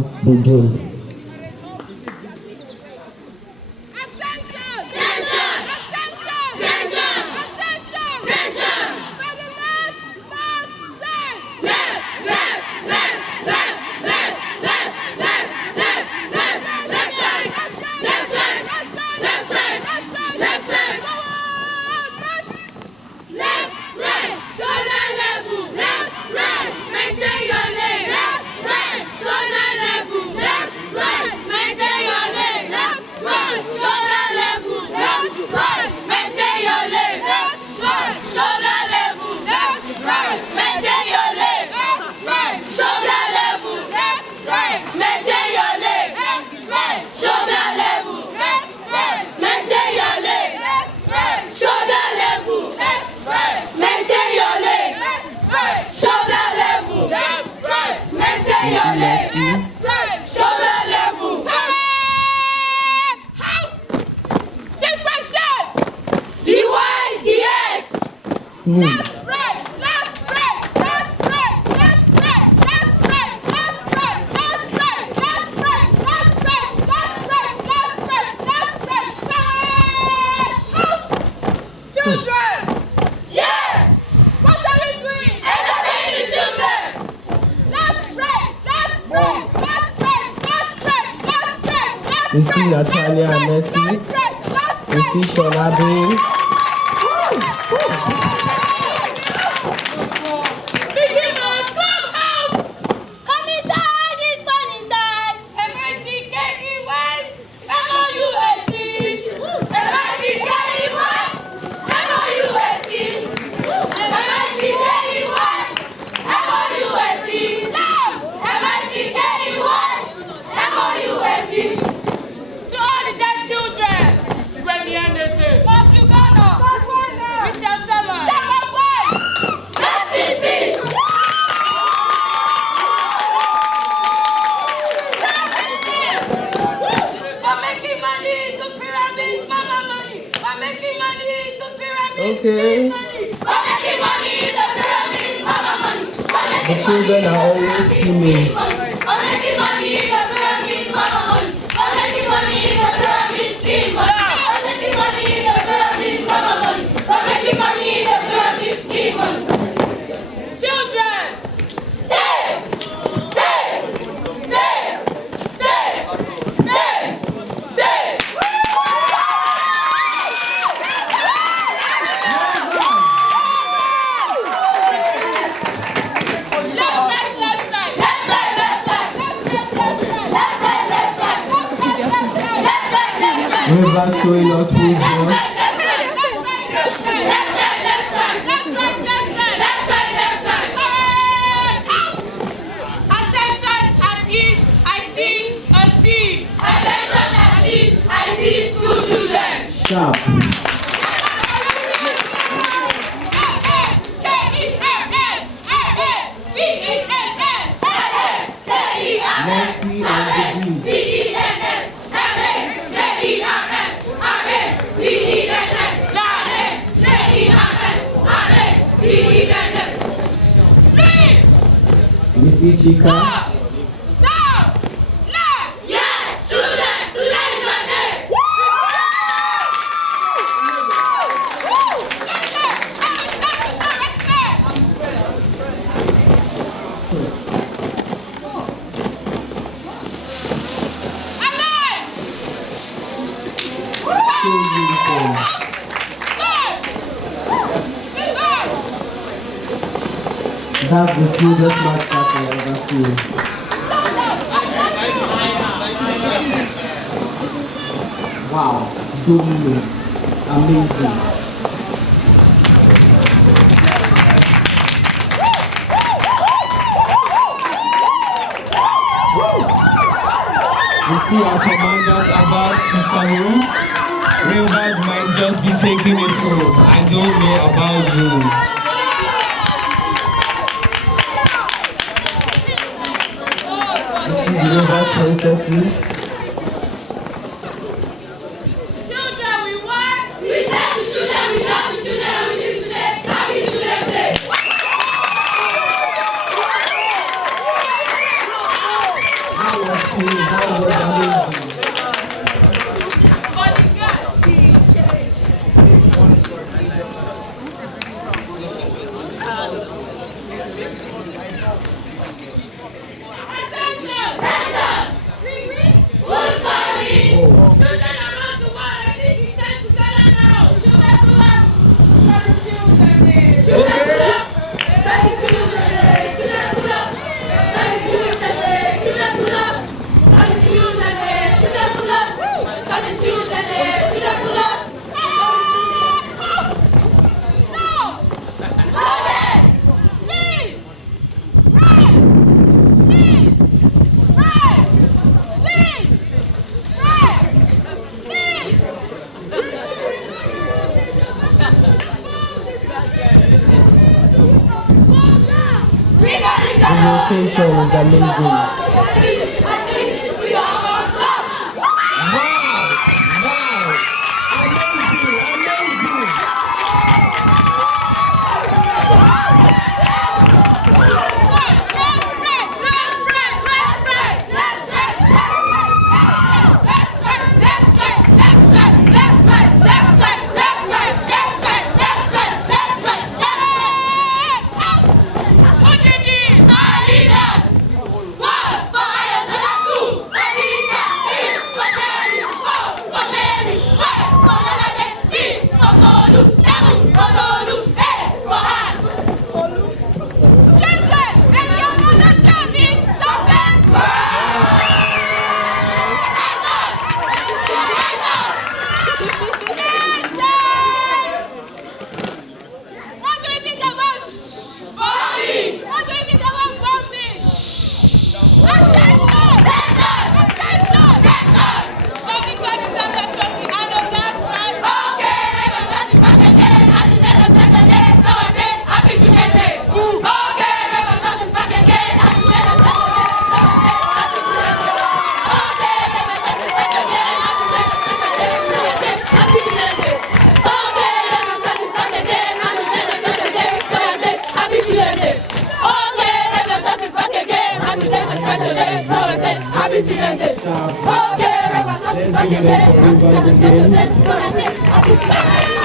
begin. We see Natalia and Messi. We see Shola Bean. Okay. The children are always singing. River showing us movement. Attention at ease, I see a seed. Attention at ease, I see two children. Sharp. Nancy and the Bee. We see Chica. Yes, children is your name. So beautiful. That's the smoothest match that I've ever seen. Wow, dominant, amazing. We see our commanders about to come. Railbird might just be taking it home. I don't know about you. Princesses. Children, we want. We said to children, we love the children, and we need to say, happy children's day. Now That was amazing. The location is amazing. Let's give it up for Rivers again.